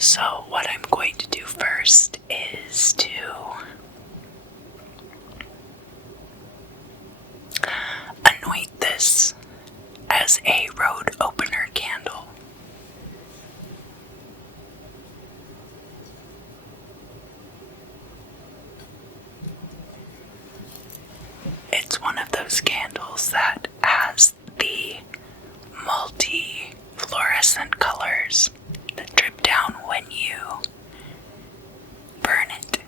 So what I'm going to do first is to anoint this as a road opener candle. It's one of those candles that has the multi-fluorescent colors that drip down when you burn it.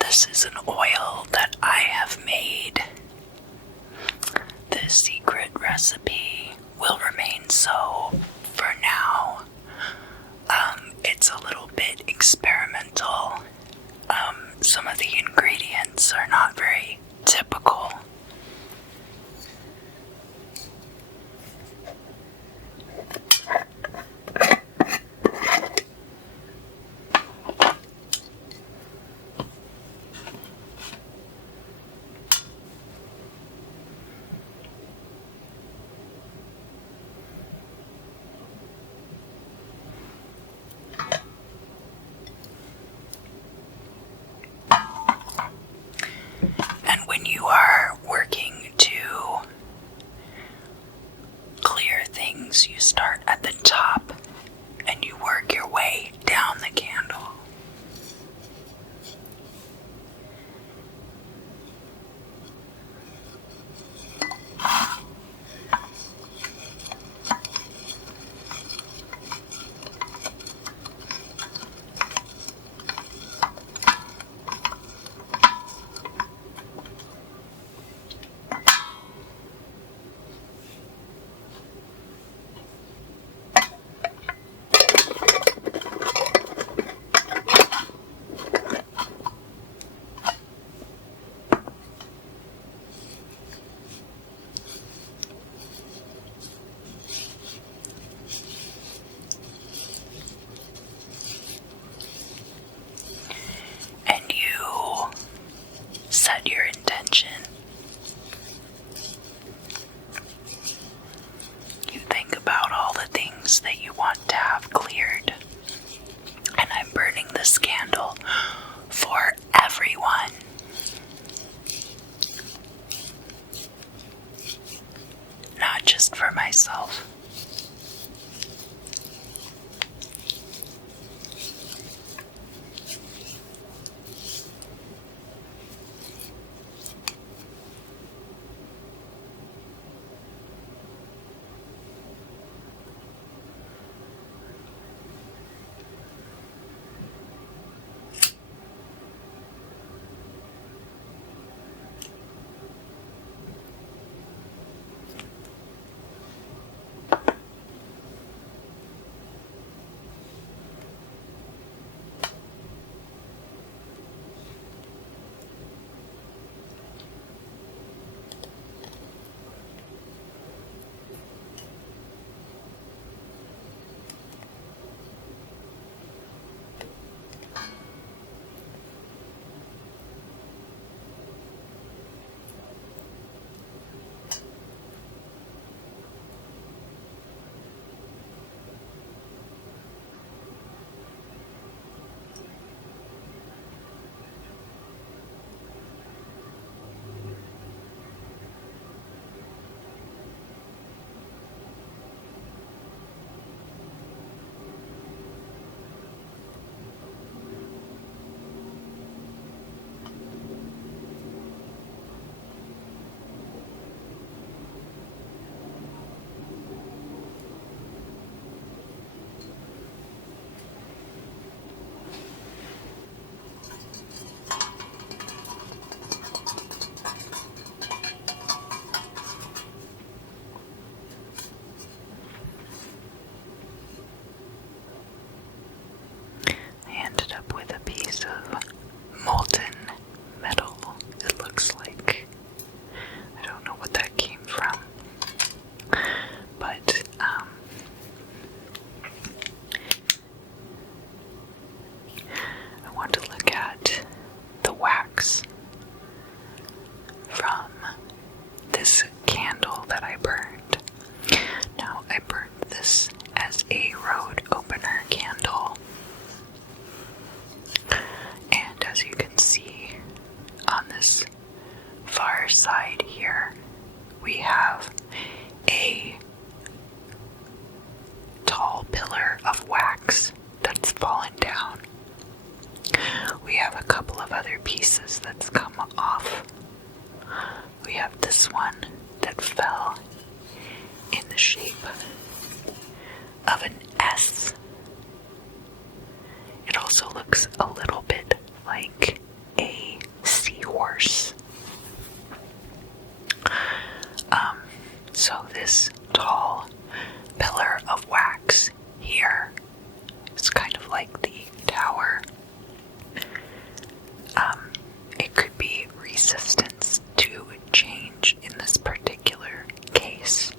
This is an oil that I have made. The secret recipe will remain so for now. It's a little bit experimental. Some of the ingredients are not very typical. And when you are working to clear things, you start at the top and you work your way down the candle. And you set your intention. You think about all the things that you want to have cleared. And I'm burning this candle for everyone. Not just for myself. shape of an S. It also looks a little bit like a seahorse. So this tall pillar of wax here is kind of like the tower. It could be resistance to change in this particular case.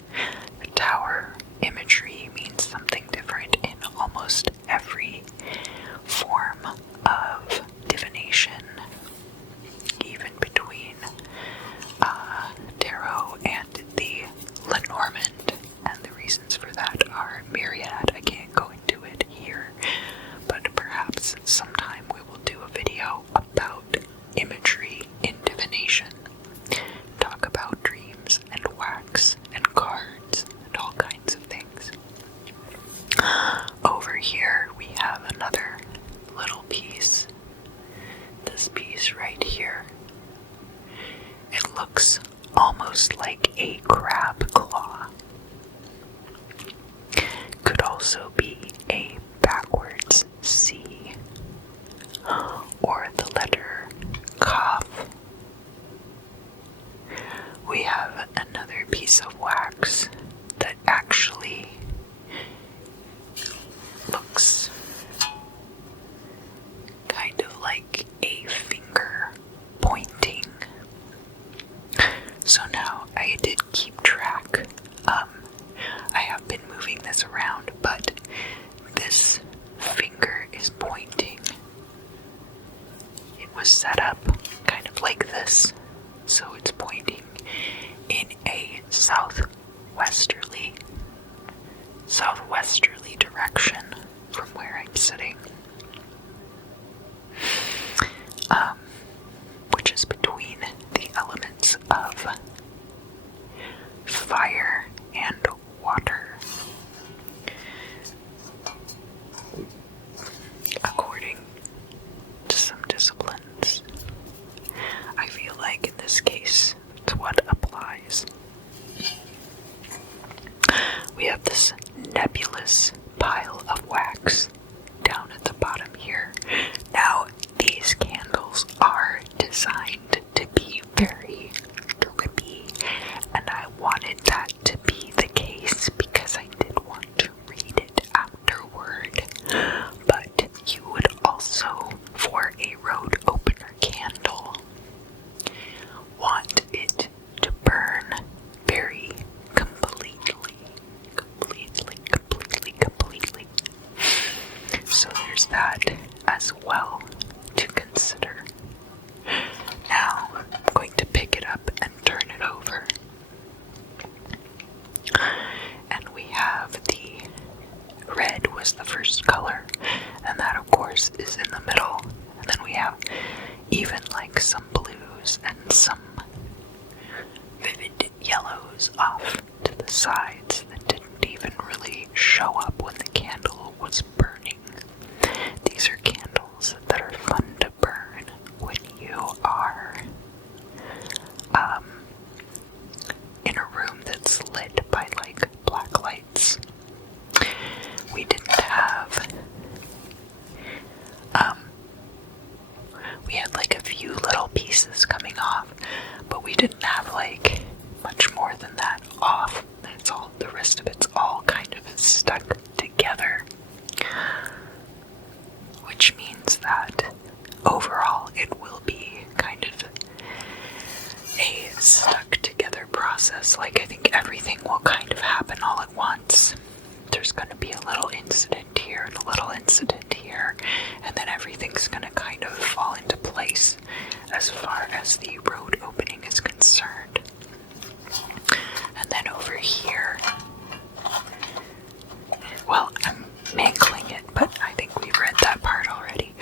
The tower imagery means something different in almost every form of divination, even between tarot and the Lenormand, and the reasons for that are myriad. I can't go into it here, but perhaps sometime we will do a video about imagery in divination, talk about dreams and wax and cards and all kinds of things. Over here we have another little piece. This piece right here. It looks almost like a crab claw. Could also be a backwards C or the letter Kaf. We have another piece of wax that actually looks kind of like a finger pointing. So now I did keep track. I have been moving this around, but this finger is pointing. It was set up kind of like this, so it's pointing in a southwesterly direction from where I'm sitting, which is between the elements of fire and water. According to some disciplines, I feel like in this case, it's what applies. We have this nebulous pile of wax down at the bottom here. Now, these candles are designed to be very drippy, and I wanted that to be the case because I did want to read it afterward. But you would also, for a road opener candle, want it to burn very completely. So there's that as well to consider. Now I'm going to pick it up and turn it over. And we have the red was the first color, and that of course is in the middle. And then we have even like some blues and some vivid yellows off to the sides that didn't even really show up when the candle was burning. These are candles that are fun to burn when you are in a room that's lit by like black lights. We didn't have we had like a few little pieces coming off, but we didn't have like much more than that off. That's all, the rest of it's all kind of stuck together, which means that overall it will be kind of a stuck together process. Like, I think everything will kind of happen all at once. There's going to be a little incident here and a little incident here, and then everything's going to kind of fall into place as far as the road opening is concerned. And then over here, well, I'm mangling it, but I think we've read that part already.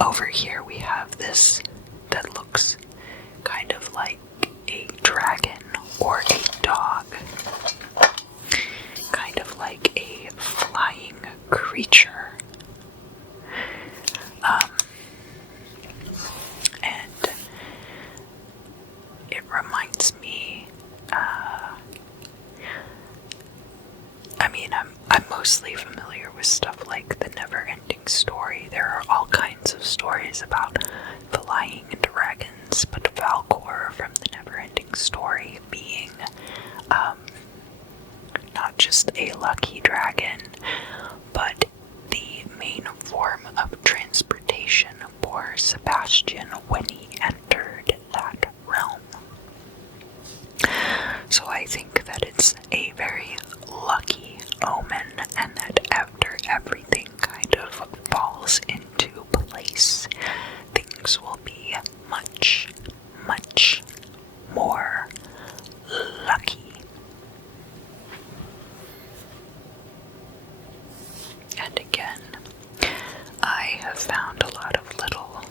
Over here we have this that looks kind of like a dragon or a dog. Kind of like a flying creature. And it reminds me mostly familiar with stuff like The Never-Ending Story. There are all kinds of stories about flying dragons, but Falcor from The Never-Ending Story being not just a lucky dragon, but the main form of transportation for Sebastian when he entered that realm. So I think that it's a very lucky omen, and that after everything kind of falls into place, things will be much, much more lucky. And again, I have found a lot of little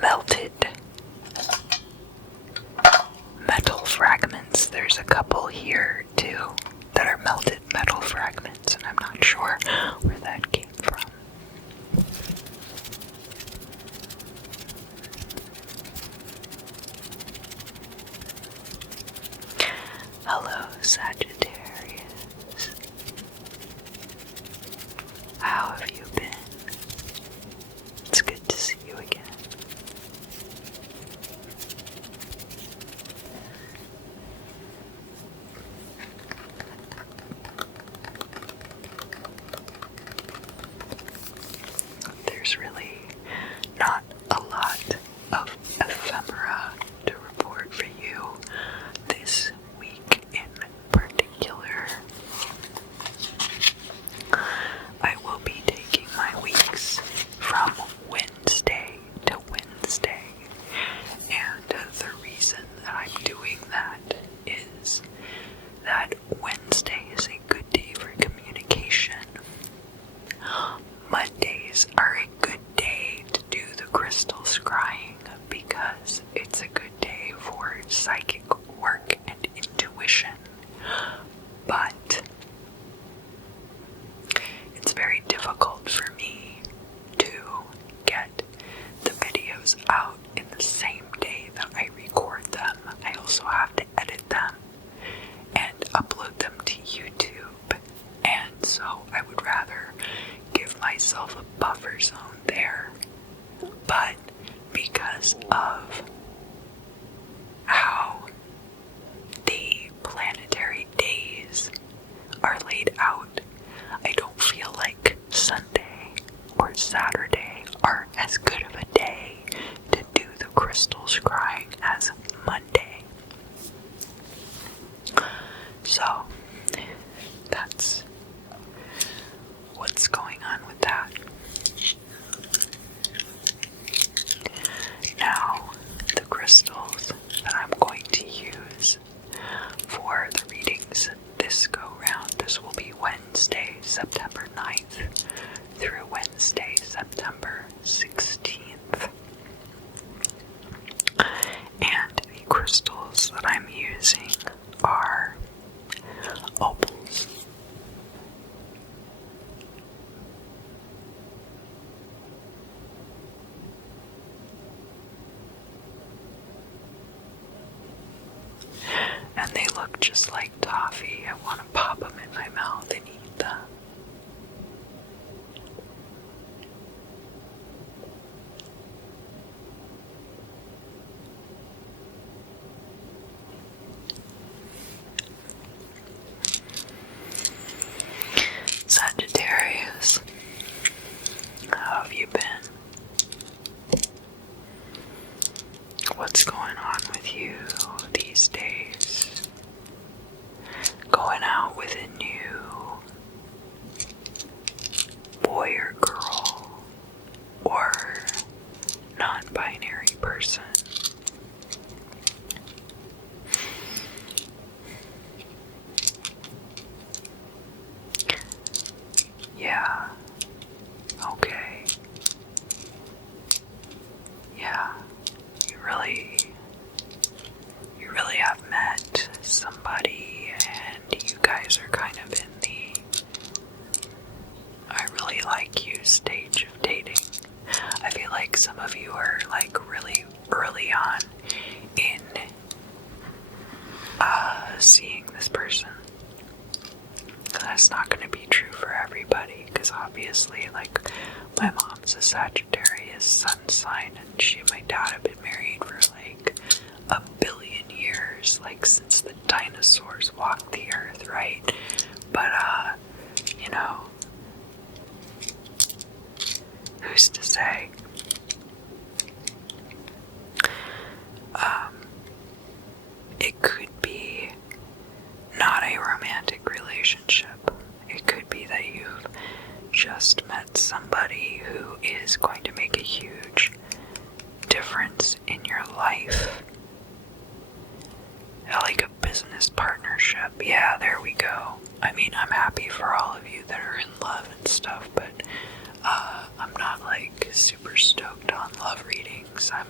melted metal fragments. There's a couple here too that are melted metal fragments, and I'm not sure where that came from. Hello, Sagittarius. How have you been? It's good to see you again. There's really not a lot of ephemera to report for you this week in particular. I will be taking my weeks from Wednesday to Wednesday, and the reason that I'm doing that is that Wednesday is a good day for communication. Mondays are a good day to do the crystal scrying because it's a good day for psychic work and intuition. But it's very difficult for me to get the videos out in the same day that I record them. I also have to edit them and upload them to YouTube, and so I would rather give myself a buffer zone there. But because of how the planetary days are laid out, I don't feel like Sunday or Saturday are as good of a day to do the crystal scrying as Monday. So that's what's going on with that. Now, the crystals that I'm going to use for the readings this go round, this will be Wednesday, September 9th through Wednesday, September 16th. And the crystals that I'm using are opals. And they look just like toffee. I want to pop them in my mouth and eat them. Sagittarius, how have you been? What's going on with you these days? Going out with a new boy or girl, or non-binary person? Yeah. Okay. Yeah. You really have met somebody, and you guys are kind of in the I really like you stage of dating. I feel like some of you are like really early on in seeing because obviously, like, my mom's a Sagittarius sun sign, and she and my dad have been married for like a billion years, like since the dinosaurs walked the earth, right? But you know, who's to say? It could be not a romantic relationship. It could be that you've just met somebody who is going to make a huge difference in your life. Like a business partnership. Yeah, there we go. I mean, I'm happy for all of you that are in love and stuff, but I'm not like super stoked on love readings. I'm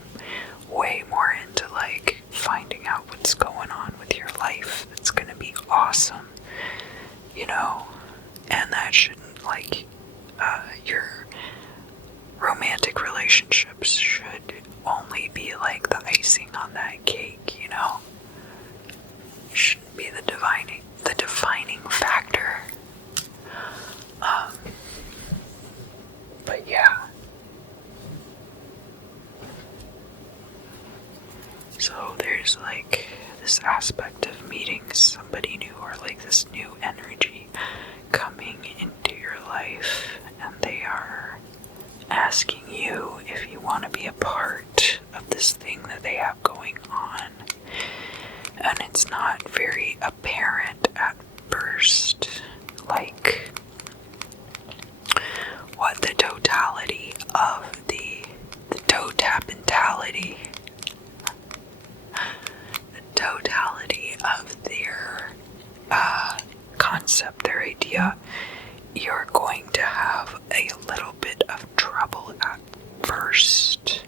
way more into like finding out what's going on with your life. It's gonna be awesome, you know, and that shouldn't like your romantic relationships should only be like the icing on that cake, you know. Shouldn't be the defining factor. But yeah. So there's like this aspect of meeting somebody new, or like this new energy coming into your life, and they are asking you if you want to be a part of this thing that they have going on. And it's not very apparent at first, like what the totality of the toe tap mentality, the totality of their concept, their idea. You're going to have a little bit of trouble at first,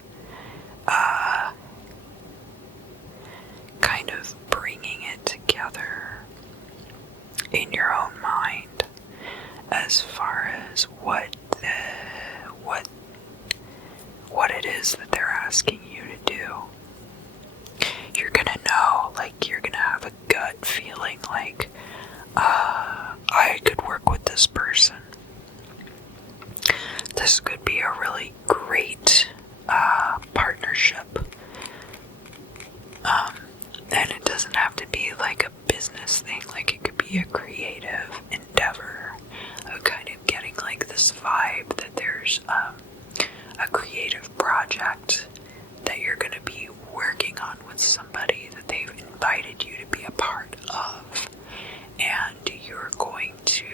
kind of bringing it together in your own mind as far as what it is that they're asking you to do. You're gonna know, like, you're gonna have a gut feeling like, I could work with this person. This could be a really great partnership. And it doesn't have to be like a business thing, like it could be a creative endeavor of kind of getting like this vibe that there's a creative project that you're going to be working on with somebody that they've invited you to be a part of, and you're going to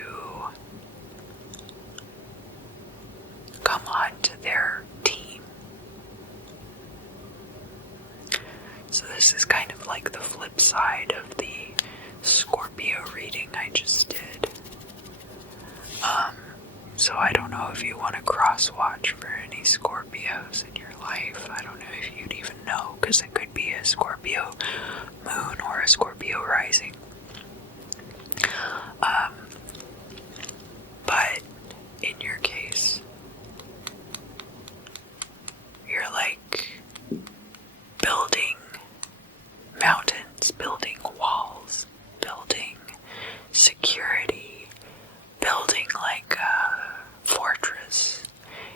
come on to their team. So this is kind of like the flip side of the Scorpio reading I just did. So I don't know if you want to cross-watch for any Scorpios in your life. I don't know if you'd even know, because it could be a Scorpio moon or a Scorpio rising. But in your case, you're like building mountains, building walls, building security, building like a fortress.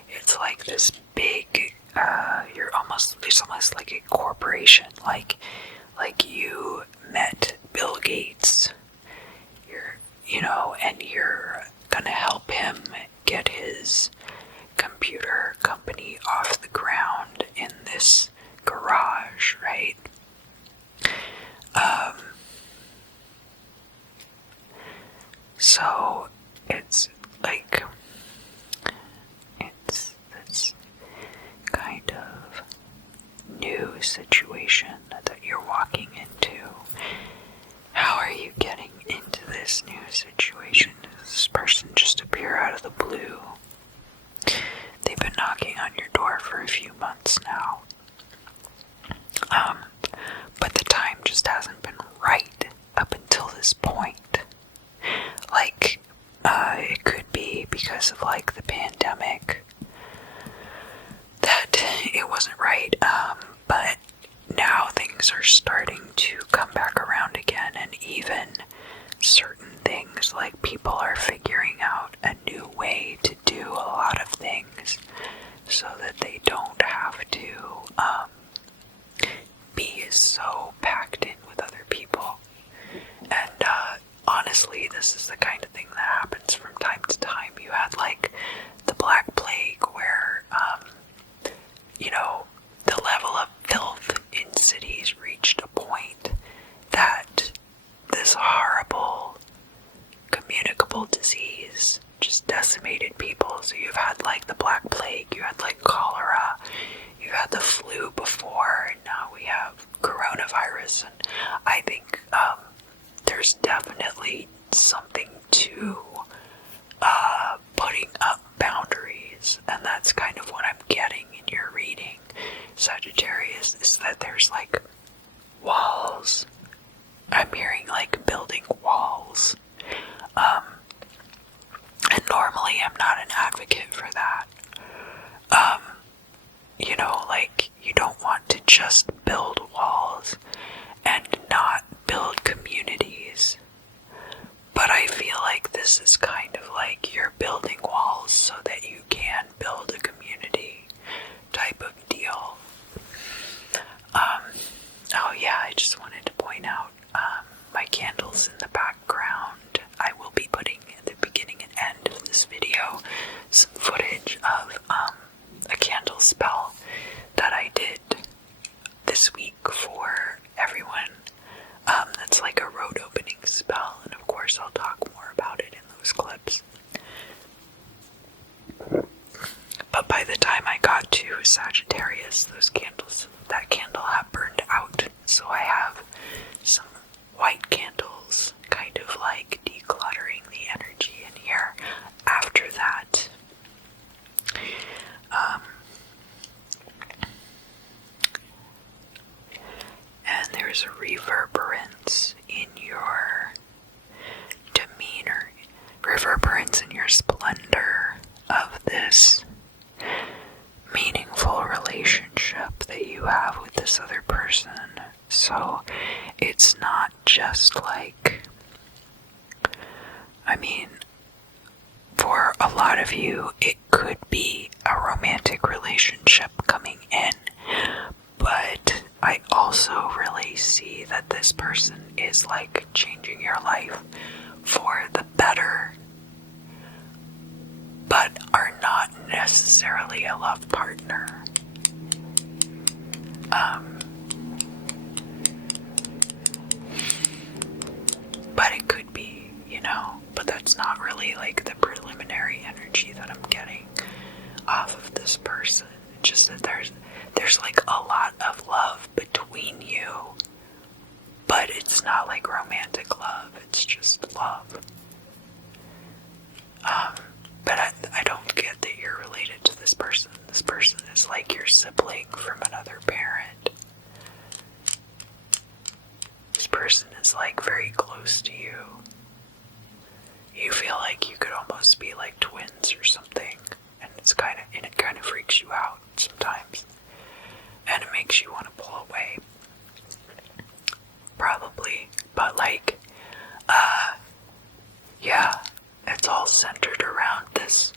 It's like this big, it's almost like a corporation, like you met Bill Gates, and you're gonna help him get his computer company off the ground in this garage, right? So it's like, it's this kind of new situation that you're walking into. How are you getting into this new situation? Does this person just appear out of the blue? They've been knocking on your door for a few months now. But the time just hasn't been right up until this point. Like, it could be because of like the pandemic that it wasn't right, but now things are starting to come back around again, and even certain things, like people are figuring out a new way to do a lot of things so that they don't have to be so packed in with other people. And honestly, this is the kind of thing that happens from time to time. You had like the Black Plague where, the level of filth in cities reached a point that this horrible communicable disease just decimated people. So you've had like the Black Plague, you had like cholera, you had the flu before, and now we have coronavirus. And I think there's definitely something to putting up boundaries, and that's kind of what I'm getting in your reading, Sagittarius, is that there's like walls. I'm hearing like building walls. And normally I'm not an advocate for that. Like, you don't want to just build walls and not build communities. But I feel like this is kind of like you're building walls so that you can build a community type of deal. Oh yeah, I just wanted to point out my candles in the background. I will be putting at the beginning and end of this video some footage of a candle spell that I did this week for everyone. That's like a road opening spell, and of course I'll talk more about it in those clips. But by the time I got to Sagittarius, that candle had burned out, so I have some white candles, kind of like decluttering the energy in here after that. And there's a reverberance in your demeanor, reverberance in your splendor of this meaningful relationship that you have with this other person. So it's not just like, for a lot of you, it could be a romantic relationship coming in, but I also really see that this person is like changing your life for the better, but are not necessarily a love partner. But it could be, but that's not really like the preliminary energy that I'm getting off of this person. It's just that there's like a lot of love between you, but it's not like romantic love, it's just love. But I don't get that you're related to this person. This person is like your sibling from another parent. This person is like very close to you. You feel like you could almost be like twins or something, and it kind of freaks you out sometimes, and it makes you want to pull away. Probably, but like, yeah, it's all centered around this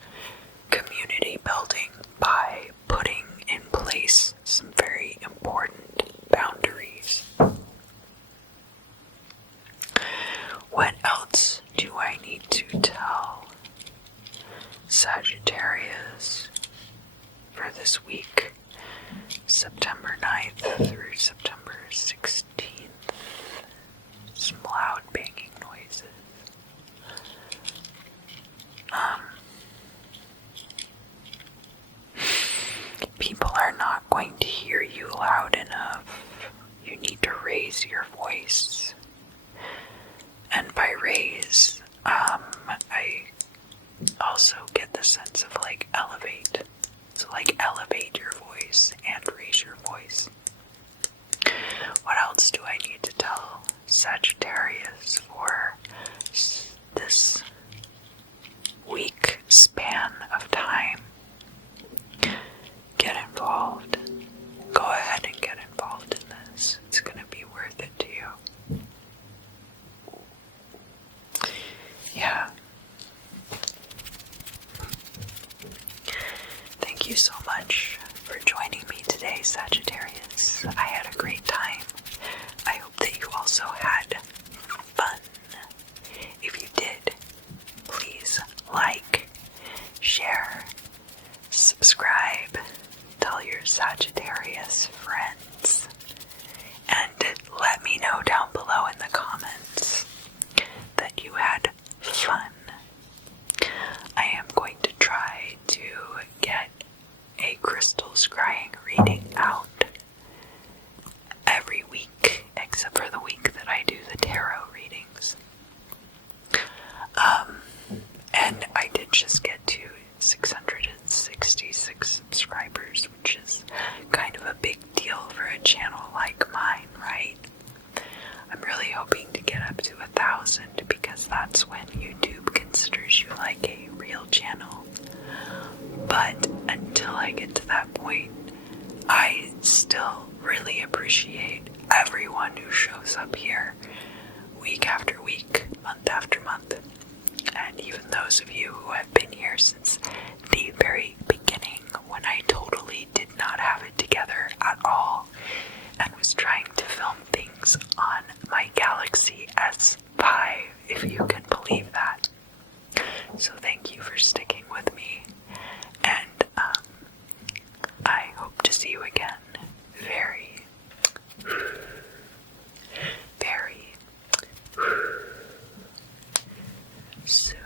community building by putting in place some very important boundaries. What else do I need to tell Sagittarius for this week, September 9th through September 16th? Some loud banging noises. People are not going to hear you loud enough. You need to raise your voice. And by raise, I also get the sense of like elevate. So like elevate your voice and raise your voice. What else do I need to tell Sagittarius for this week span of time? Get involved. Go ahead and get involved in this. It's going to be worth it to you. that I do the tarot readings. And I did just get to 666 subscribers, which is kind of a big deal for a channel like mine, right? I'm really hoping to get up to 1,000 because that's when YouTube considers you like a real channel. But until I get to that point, I still really appreciate everyone who shows up here week after week, month after month. And even those of you who have been here since the very beginning, when I totally did not have it together at all and was trying to film things on my Galaxy S5, if you can believe that. So thank you for sticking with me, and I hope to see you again very soon.